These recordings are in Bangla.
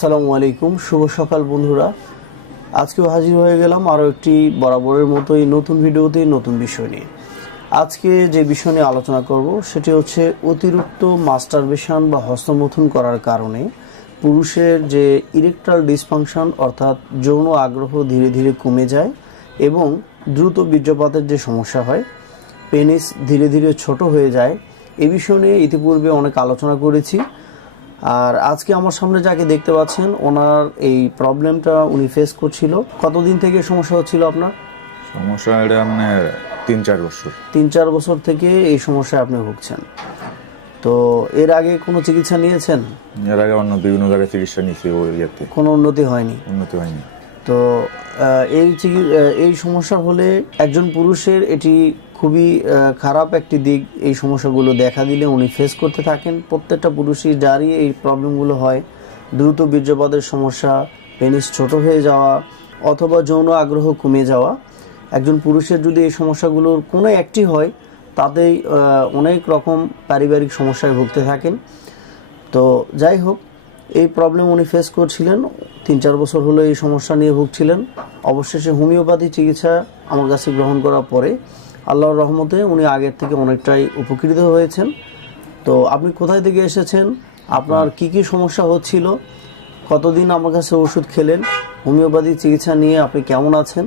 আসসালামু আলাইকুম, শুভ সকাল বন্ধুরা। আজকেও হাজির হয়ে গেলাম আরও একটি বরাবরের মতোই নতুন ভিডিওতে, নতুন বিষয় নিয়ে। আজকে যে বিষয় নিয়ে আলোচনা করব, সেটি হচ্ছে অতিরিক্ত মাস্টারবেশন বা হস্তমথন করার কারণে পুরুষের যে ইরেকটাল ডিসফাংশন অর্থাৎ যৌন আগ্রহ ধীরে ধীরে কমে যায় এবং দ্রুত বীর্যপাতের যে সমস্যা হয় পেনিস ধীরে ধীরে ছোট হয়ে যায়। এ বিষয় নিয়ে ইতিপূর্বে অনেক আলোচনা করেছি। আর আজকে আমার সামনে যাকে দেখতে পাচ্ছেন ওনার এই প্রবলেমটা উনি ফেস করছিল। কতদিন থেকে সমস্যা হচ্ছিল আপনার? সমস্যা এটা আপনার তিন চার বছর। তিন চার বছর থেকে এই সমস্যায় আপনি ভুগছেন। তো এর আগে কোনো চিকিৎসা নিয়েছেন? এর আগে অন্য বিভিন্ন জায়গায় চিকিৎসা নিয়েছি ওই ইয়েতে কোনো উন্নতি হয়নি? উন্নতি হয়নি। তো এই এই সমস্যা হলে একজন পুরুষের এটি খুবই খারাপ একটি দিক এই সমস্যাগুলো দেখা দিলে উনি ফেস করতে থাকেন। প্রত্যেকটা পুরুষই যারই এই প্রবলেমগুলো হয়, দ্রুত বীর্যপাতের সমস্যা পেনিস ছোট হয়ে যাওয়া অথবা যৌন আগ্রহ কমে যাওয়া। একজন পুরুষের যদি এই সমস্যাগুলোর কোনো একটি হয়, তাতেই অনেক রকম পারিবারিক সমস্যায় ভুগতে থাকেন। তো যাই হোক, এই প্রবলেম উনি ফেস করছিলেন তিন চার বছর হলো এই সমস্যা নিয়ে ভুগছিলেন। অবশেষে হোমিওপ্যাথি চিকিৎসা আমার কাছে গ্রহণ করার পরে আল্লাহর রহমতে উনি আগের থেকে অনেকটাই উপকৃত হয়েছেন। তো আপনি কোথায় থেকে এসেছেন? আপনার কি কি সমস্যা হচ্ছিল? কতদিন আমার কাছে ওষুধ খেলেন? হোমিওপ্যাথি চিকিৎসা নিয়ে আপনি কেমন আছেন?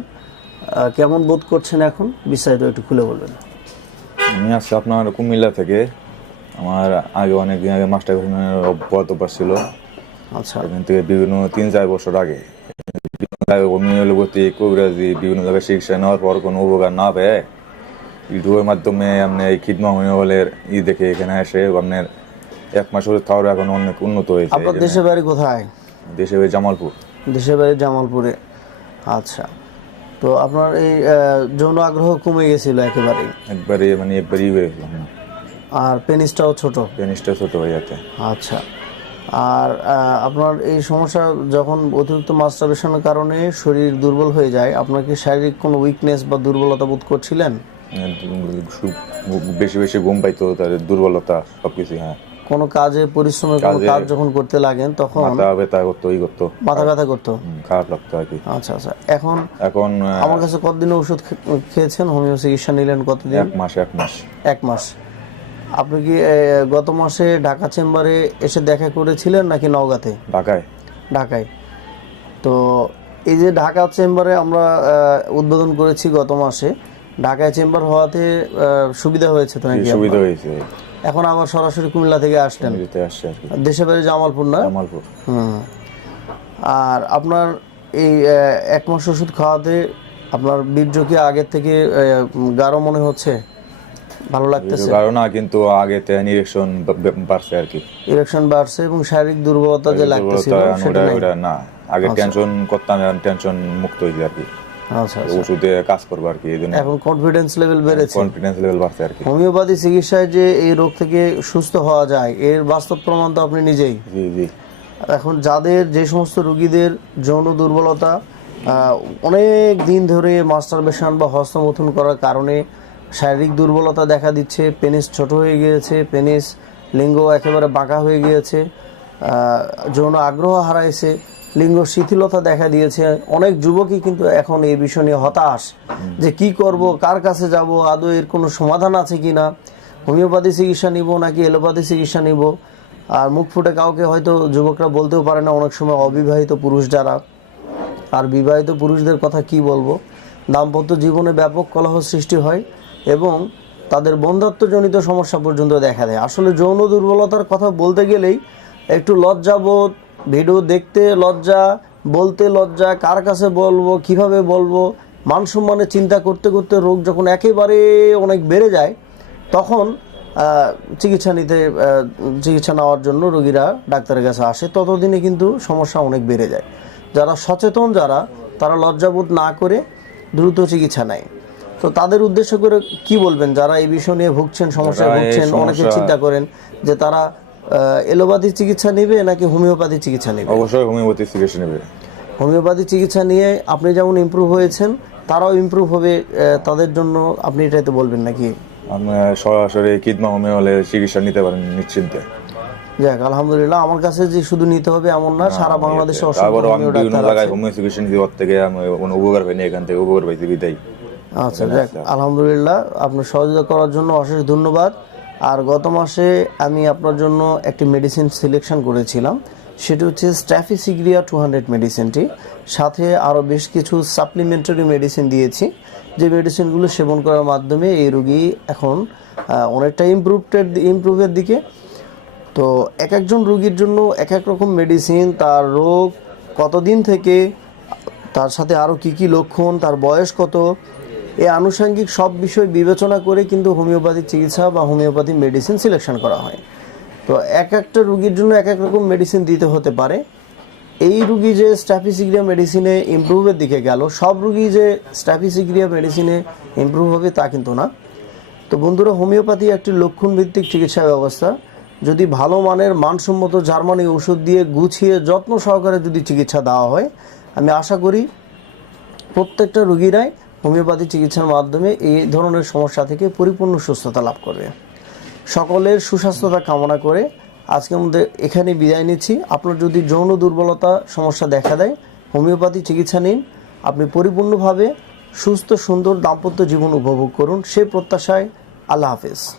কেমন বোধ করছেন এখন? বিস্তারিত একটু খুলে বলবেন। আমি আসছি আপনার কুমিল্লা থেকে। আমার আগে অনেক দিন আগে মাস্টার অব্যাহত অভ্যাস ছিল। আচ্ছা। এখান থেকে বিভিন্ন তিন চার বছর আগে। বিভিন্ন জায়গায় হোমিওপ্যাথি কবিরাজি বিভিন্ন জায়গায় চিকিৎসা নেওয়ার পর কোনো উপকার না পেয়ে ইউটিউবের মাধ্যমে আপনি এই খিদমা হোমিওপ্যাথের ই দেখে এখানে এসে আপনার এক মাস হলে তাও এখন অনেক উন্নত হয়েছে আপনার দেশের বাড়ি কোথায়? দেশের ওই জামালপুর। দেশের বাড়ি জামালপুরে। আচ্ছা। তো আপনার এই যৌন আগ্রহ কমে গেছিল একেবারে একবারে মানে একবারই হয়ে গেলাম আর পেনিসটাও ছোট। পেনিসটা ছোট হয়ে যাচ্ছে। আচ্ছা। আর আপনার এই সমস্যা যখন অতিরিক্ত মাস্টারবেশনের কারণে শরীর দুর্বল হয়ে যায় আপনার কি শারীরিক কোনো উইকনেস বা দুর্বলতা বোধ করছিলেন? বেশি বেশি ঘুম পাইতো তার দুর্বলতা সবকিছু হ্যাঁ। কোনো কাজে পরিশ্রমের কোনো কাজ যখন করতে লাগেন তখন মাথা ব্যথা করতো ওই করতো। মাথা ব্যথা করতো? খারাপ লাগতো আর কি। আচ্ছা আচ্ছা। এখন এখন আমার কাছে কতদিন ওষুধ খেয়েছেন? হোমিও চিকিৎসা নিলেন কতদিন? এক মাস এক মাস। এক মাস। আপনি কি গত মাসে ঢাকা চেম্বারে এসে দেখা করেছিলেন নাকি নওগাঁতে? ঢাকায়। ঢাকায়। তো এই যে ঢাকা চেম্বারে আমরা উদ্বোধন করেছি গত মাসে ঢাকায় চেম্বার হওয়াতে সুবিধা হয়েছে তো নাকি সুবিধা হয়েছে। এখন আবার সরাসরি কুমিল্লা থেকে আসলেন? দেশে বাড়ি জামালপুর না? জামালপুর। হুম। আর আপনার এই এক মাস ওষুধ খাওয়াতে আপনার বীর্য কি আগের থেকে গাঢ় মনে হচ্ছে? ভালো লাগতেছে? কারণ না কিন্তু আগে ইরেকশন বাড়ছে আর কি। ইলেকশন বাড়ছে এবং শারীরিক দুর্বলতা যে লাগতেছিল সেটা না। আগে টেনশন করতাম এখন টেনশন মুক্ত হয়েছে আর কি। আচ্ছা আচ্ছা। ওষুধে কাজ করব আর কি এই জন্য। এখন কনফিডেন্স লেভেল বেড়েছে। কনফিডেন্স লেভেল বাড়ছে আর কি। হোমিওপ্যাথি চিকিৎসায় যে এই রোগ থেকে সুস্থ হওয়া যায় এর বাস্তব প্রমাণ তো আপনি নিজেই। জি জি। এখন যাদের যে সমস্ত রোগীদের যৌন দুর্বলতা অনেক দিন ধরে মাস্টারবেশন বা হস্তমথন করার কারণে শারীরিক দুর্বলতা দেখা দিচ্ছে পেনিস ছোট হয়ে গিয়েছে পেনিস লিঙ্গ একেবারে বাঁকা হয়ে গিয়েছে যৌন আগ্রহ হারাইছে লিঙ্গ শিথিলতা দেখা দিয়েছে। অনেক যুবকই কিন্তু এখন এই বিষয় নিয়ে হতাশ যে কি করব, কার কাছে যাব, আদৌ এর কোনো সমাধান আছে কি না হোমিওপ্যাথি চিকিৎসা নিব নাকি এলোপ্যাথি চিকিৎসা নিব? আর মুখ ফুটে কাউকে হয়তো যুবকরা বলতেও পারে না, অনেক সময় অবিবাহিত পুরুষ যারা। আর বিবাহিত পুরুষদের কথা কি বলব? দাম্পত্য জীবনে ব্যাপক কলহ সৃষ্টি হয় এবং তাদের বন্ধাত্মজনিত সমস্যা পর্যন্ত দেখা দেয়। আসলে যৌন দুর্বলতার কথা বলতে গেলেই একটু লজ্জাবোধ ভিডিও দেখতে লজ্জা বলতে লজ্জা কার কাছে বলব কীভাবে বলব মান সম্মানের চিন্তা করতে করতে রোগ যখন একেবারে অনেক বেড়ে যায় তখন চিকিৎসা নিতে চিকিৎসা নেওয়ার জন্য রোগীরা ডাক্তারের কাছে আসে ততদিনে কিন্তু সমস্যা অনেক বেড়ে যায়। যারা সচেতন যারা তারা লজ্জাবোধ না করে দ্রুত চিকিৎসা নেয়। তো তাদের উদ্দেশ্য করে কি বলবেন? যারা এই বিষয় নিয়ে ভুগছেন সমস্যায় ভুগছেন অনেকে চিন্তা করেন যে তারা এলোপ্যাথি চিকিৎসা নেবে নাকি হোমিওপ্যাথি চিকিৎসা নেবে? অবশ্যই হোমিওপ্যাথি চিকিৎসা নেবে। হোমিওপ্যাথি চিকিৎসা নিয়ে আপনি যেমন ইমপ্রুভ হয়েছেন তারাও ইমপ্রুভ হবে তাদের জন্য আপনি এটাই তো বলবেন নাকি? সরাসরি কিদমা হোমিওপ্যাথি চিকিৎসা নিতে পারেন নিশ্চিন্তে। যাক আলহামদুলিল্লাহ আমার কাছে যে শুধু নিতে হবে এমন না সারা বাংলাদেশে অসংখ্য আমি হোমিও ডাক্তার আছে। হোমিও চিকিৎসা নিতে থেকে আমি কোনো উপকার পাইনি এখান থেকে উপকার পাইছি বিদায় আচ্ছা যাক আলহামদুলিল্লাহ আপনার সহযোগিতা করার জন্য অশেষ ধন্যবাদ। আর গত মাসে আমি আপনার জন্য একটি মেডিসিন সিলেকশন করেছিলাম। সেটি হচ্ছে স্ট্যাফিসিগ্রিয়া টু হান্ড্রেড মেডিসিনটি সাথে আরও বেশ কিছু সাপ্লিমেন্টারি মেডিসিন দিয়েছি। যে মেডিসিনগুলো সেবন করার মাধ্যমে এই রুগী এখন অনেকটা ইমপ্রুভের ইমপ্রুভের দিকে। তো এক একজন রুগীর জন্য এক এক রকম মেডিসিন তার রোগ কতদিন থেকে, তার সাথে আরও কি কি লক্ষণ, তার বয়স কত এই আনুষঙ্গিক সব বিষয় বিবেচনা করে কিন্তু হোমিওপ্যাথি চিকিৎসা বা হোমিওপ্যাথি মেডিসিন সিলেকশন করা হয়। তো এক একটা রুগীর জন্য এক এক রকম মেডিসিন দিতে হতে পারে। এই রুগী যে স্ট্যাফিসিগ্রিয়া মেডিসিনে ইমপ্রুভের দিকে গেল, সব রুগী যে স্ট্যাফিসিগ্রিয়া মেডিসিনে ইমপ্রুভ হবে তা কিন্তু না। তো বন্ধুরা, হোমিওপ্যাথি একটি লক্ষণ ভিত্তিক চিকিৎসা ব্যবস্থা। যদি ভালো মানের, মানসম্মত জার্মানি ওষুধ দিয়ে গুছিয়ে যত্ন সহকারে যদি চিকিৎসা দেওয়া হয়, আমি আশা করি প্রত্যেকটা রোগীরাই হোমিওপ্যাথি চিকিৎসার মাধ্যমে এই ধরনের সমস্যা থেকে পরিপূর্ণ সুস্থতা লাভ করবে। সকলের সুস্বাস্থ্যতা কামনা করে আজকের মধ্যে এখানে বিদায় নিচ্ছি। আপনার যদি যৌন দুর্বলতা সমস্যা দেখা দেয়, হোমিওপ্যাথি চিকিৎসা নিন। আপনি পরিপূর্ণভাবে সুস্থ, সুন্দর, দাম্পত্য জীবন উপভোগ করুন। সে প্রত্যাশায় আল্লাহ হাফেজ।